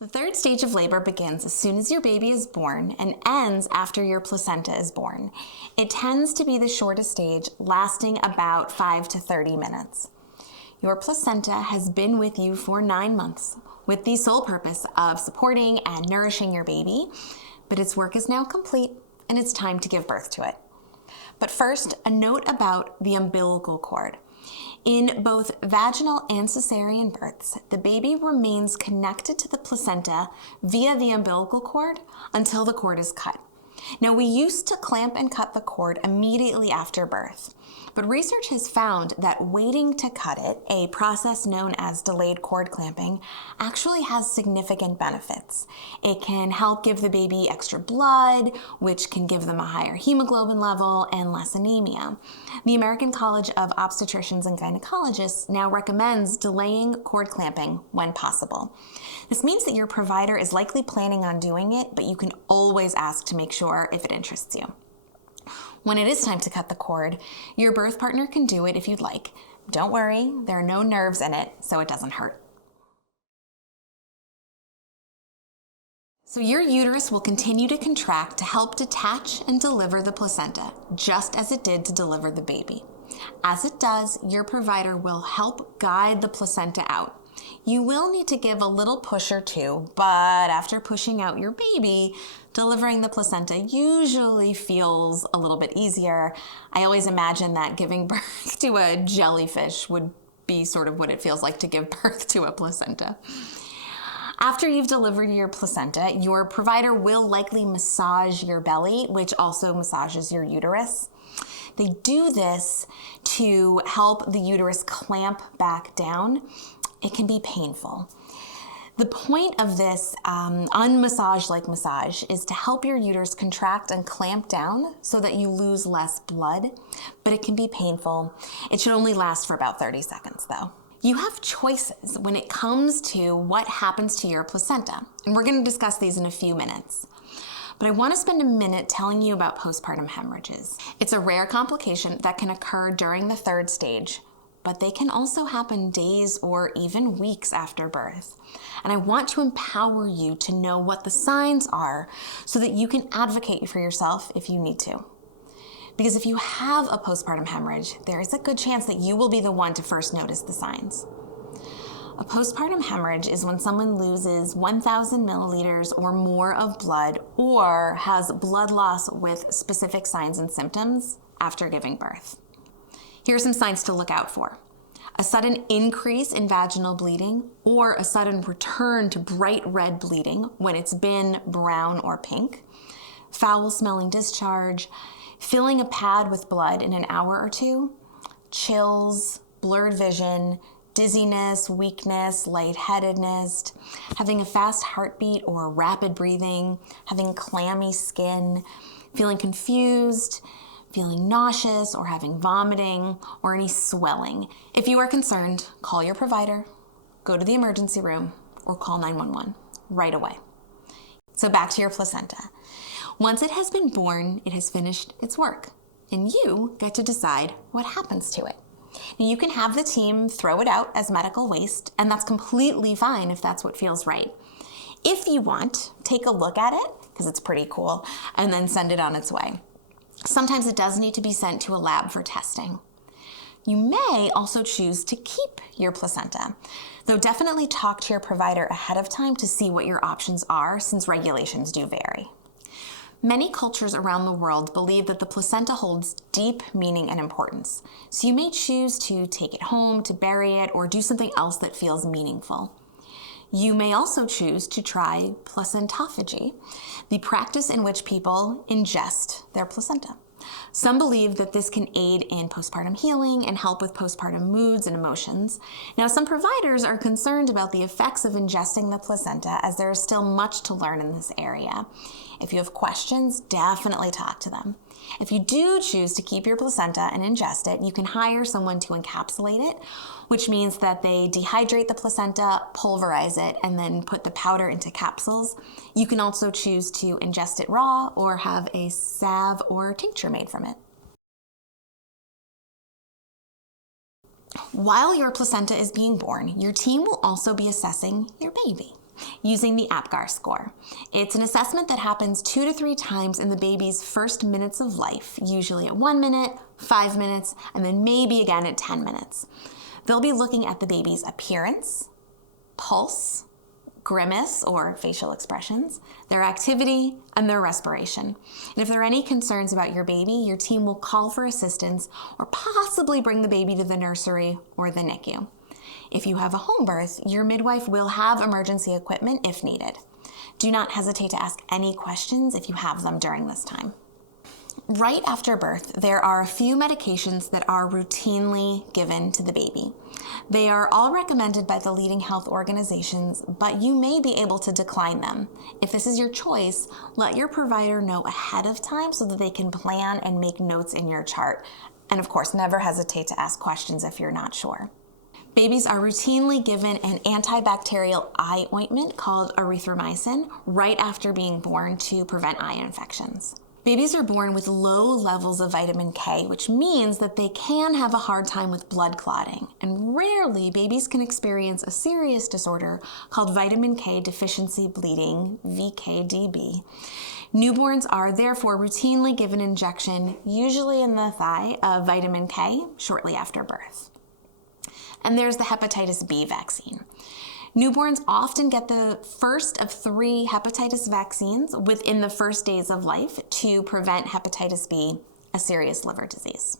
The third stage of labor begins as soon as your baby is born and ends after your placenta is born. It tends to be the shortest stage, lasting about 5 to 30 minutes. Your placenta has been with you for 9 months with the sole purpose of supporting and nourishing your baby, but its work is now complete and it's time to give birth to it. But first, a note about the umbilical cord. In both vaginal and cesarean births, the baby remains connected to the placenta via the umbilical cord until the cord is cut. Now, we used to clamp and cut the cord immediately after birth, but research has found that waiting to cut it, a process known as delayed cord clamping, actually has significant benefits. It can help give the baby extra blood, which can give them a higher hemoglobin level and less anemia. The American College of Obstetricians and Gynecologists now recommends delaying cord clamping when possible. This means that your provider is likely planning on doing it, but you can always ask to make sure if it interests you. When it is time to cut the cord, your birth partner can do it if you'd like. Don't worry, there are no nerves in it, so it doesn't hurt. So your uterus will continue to contract to help detach and deliver the placenta, just as it did to deliver the baby. As it does, your provider will help guide the placenta out. You will need to give a little push or two, but after pushing out your baby, delivering the placenta usually feels a little bit easier. I always imagine that giving birth to a jellyfish would be sort of what it feels like to give birth to a placenta. After you've delivered your placenta, your provider will likely massage your belly, which also massages your uterus. They do this to help the uterus clamp back down. It can be painful. The point of this unmassage-like massage is to help your uterus contract and clamp down so that you lose less blood, but it can be painful. It should only last for about 30 seconds though. You have choices when it comes to what happens to your placenta, and we're going to discuss these in a few minutes. But I want to spend a minute telling you about postpartum hemorrhages. It's a rare complication that can occur during the third stage, but they can also happen days or even weeks after birth. And I want to empower you to know what the signs are so that you can advocate for yourself if you need to. Because if you have a postpartum hemorrhage, there is a good chance that you will be the one to first notice the signs. A postpartum hemorrhage is when someone loses 1,000 milliliters or more of blood or has blood loss with specific signs and symptoms after giving birth. Here are some signs to look out for. A sudden increase in vaginal bleeding or a sudden return to bright red bleeding when it's been brown or pink. Foul smelling discharge, filling a pad with blood in an hour or two, chills, blurred vision, dizziness, weakness, lightheadedness, having a fast heartbeat or rapid breathing, having clammy skin, feeling confused, feeling nauseous or having vomiting or any swelling. If you are concerned, call your provider, go to the emergency room, or call 911 right away. So back to your placenta. Once it has been born, it has finished its work, and you get to decide what happens to it. Now, you can have the team throw it out as medical waste, and that's completely fine if that's what feels right. If you want, take a look at it, because it's pretty cool, and then send it on its way. Sometimes it does need to be sent to a lab for testing. You may also choose to keep your placenta, though definitely talk to your provider ahead of time to see what your options are, since regulations do vary. Many cultures around the world believe that the placenta holds deep meaning and importance, so you may choose to take it home, to bury it, or do something else that feels meaningful. You may also choose to try placentophagy, the practice in which people ingest their placenta. Some believe that this can aid in postpartum healing and help with postpartum moods and emotions. Now, some providers are concerned about the effects of ingesting the placenta, as there is still much to learn in this area. If you have questions, definitely talk to them. If you do choose to keep your placenta and ingest it, you can hire someone to encapsulate it, which means that they dehydrate the placenta, pulverize it, and then put the powder into capsules. You can also choose to ingest it raw or have a salve or tincture made from it. While your placenta is being born, your team will also be assessing your baby. using the APGAR score. It's an assessment that happens 2 to 3 times in the baby's first minutes of life, usually at 1 minute, 5 minutes, and then maybe again at 10 minutes. They'll be looking at the baby's appearance, pulse, grimace or facial expressions, their activity, and their respiration. And if there are any concerns about your baby, your team will call for assistance or possibly bring the baby to the nursery or the NICU. If you have a home birth, your midwife will have emergency equipment if needed. Do not hesitate to ask any questions if you have them during this time. Right after birth, there are a few medications that are routinely given to the baby. They are all recommended by the leading health organizations, but you may be able to decline them. If this is your choice, let your provider know ahead of time so that they can plan and make notes in your chart. And of course, never hesitate to ask questions if you're not sure. Babies are routinely given an antibacterial eye ointment called erythromycin right after being born to prevent eye infections. Babies are born with low levels of vitamin K, which means that they can have a hard time with blood clotting. And rarely, babies can experience a serious disorder called vitamin K deficiency bleeding, VKDB. Newborns are therefore routinely given injection, usually in the thigh, of vitamin K shortly after birth. And there's the hepatitis B vaccine. Newborns often get the first of 3 hepatitis vaccines within the first days of life to prevent hepatitis B, a serious liver disease.